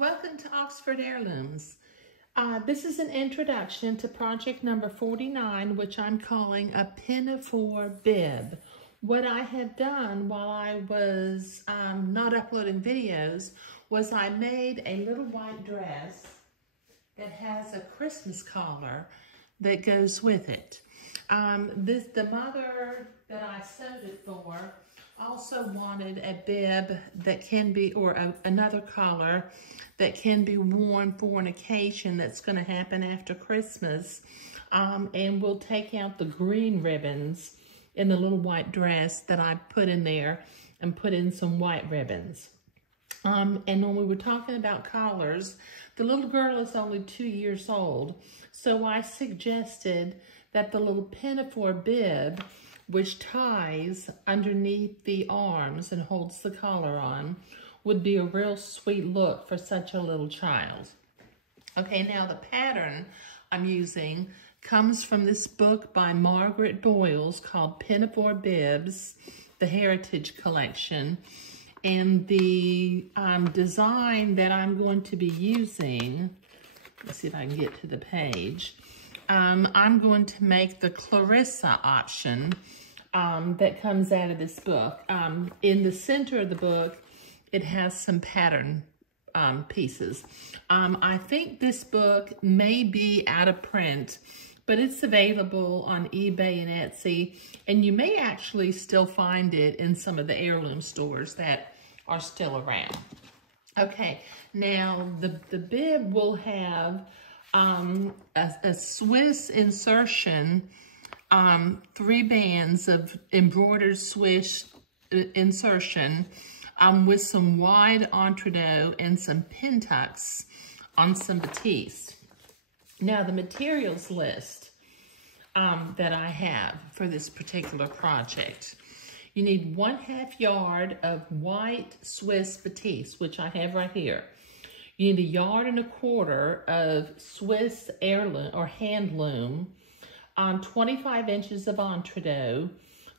Welcome to Oxford Heirlooms. This is an introduction to project number 49, which I'm calling a Pinafore bib. What I had done while I was not uploading videos was I made a little white dress that has a Christmas collar that goes with it. The mother that I sewed it for also wanted a bib that can be, or another collar that can be worn for an occasion that's going to happen after Christmas. And we'll take out the green ribbons in the little white dress that I put in there and put in some white ribbons. And when we were talking about collars, the little girl is only 2 years old. So I suggested that the little Pinafore bib, which ties underneath the arms and holds the collar on, would be a real sweet look for such a little child. Okay, now the pattern I'm using comes from this book by Margaret Boyles called Pinafore Bibs, the Heritage Collection. And the design that I'm going to be using, let's see if I can get to the page. I'm going to make the Clarissa option that comes out of this book. In the center of the book, it has some pattern pieces. I think this book may be out of print, but it's available on eBay and Etsy, and you may actually still find it in some of the heirloom stores that are still around. Okay, now the bib will have a Swiss insertion, 3 bands of embroidered Swiss insertion with some wide entredeaux and some pin tucks on some batiste. Now the materials list that I have for this particular project. You need 1/2 yard of white Swiss batiste, which I have right here. You need 1.25 yards of Swiss heirloom or hand loom, 25 inches of entredeaux,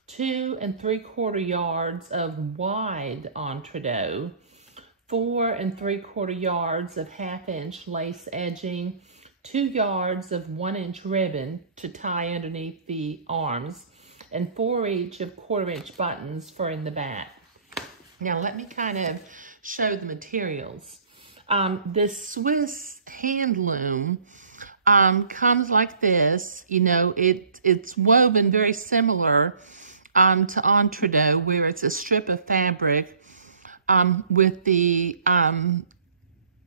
2 3/4 yards of wide entredeaux, 4 3/4 yards of 1/2 inch lace edging, 2 yards of 1 inch ribbon to tie underneath the arms, and 4 each of 1/4 inch buttons for in the back. Now let me kind of show the materials. This Swiss hand loom comes like this. You know, it's woven very similar to entredeaux, where it's a strip of fabric with the, let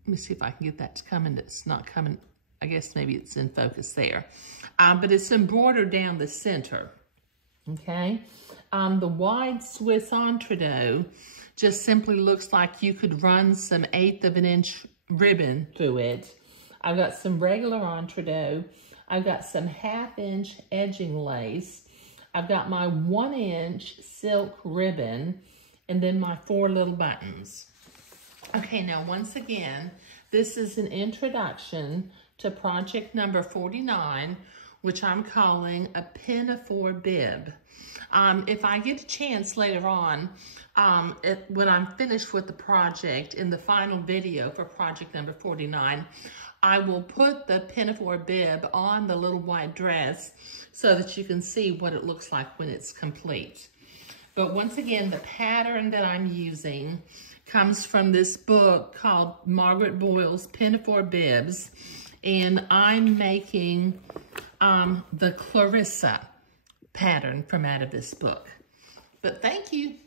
me see if I can get that to come in. It's not coming. I guess maybe it's in focus there. But it's embroidered down the center. Okay, the wide Swiss entredeaux just simply looks like you could run some 1/8 of an inch ribbon through it. I've got some regular entredeaux. I've got some 1/2 inch edging lace. I've got my 1 inch silk ribbon, and then my 4 little buttons. Okay, now once again, this is an introduction to project number 49, which I'm calling a Pinafore bib. If I get a chance later on, when I'm finished with the project, in the final video for project number 49, I will put the Pinafore bib on the little white dress so that you can see what it looks like when it's complete. But once again, the pattern that I'm using comes from this book called Margaret Boyles' Pinafore Bibs, and I'm making the Clarissa pattern from out of this book. But thank you.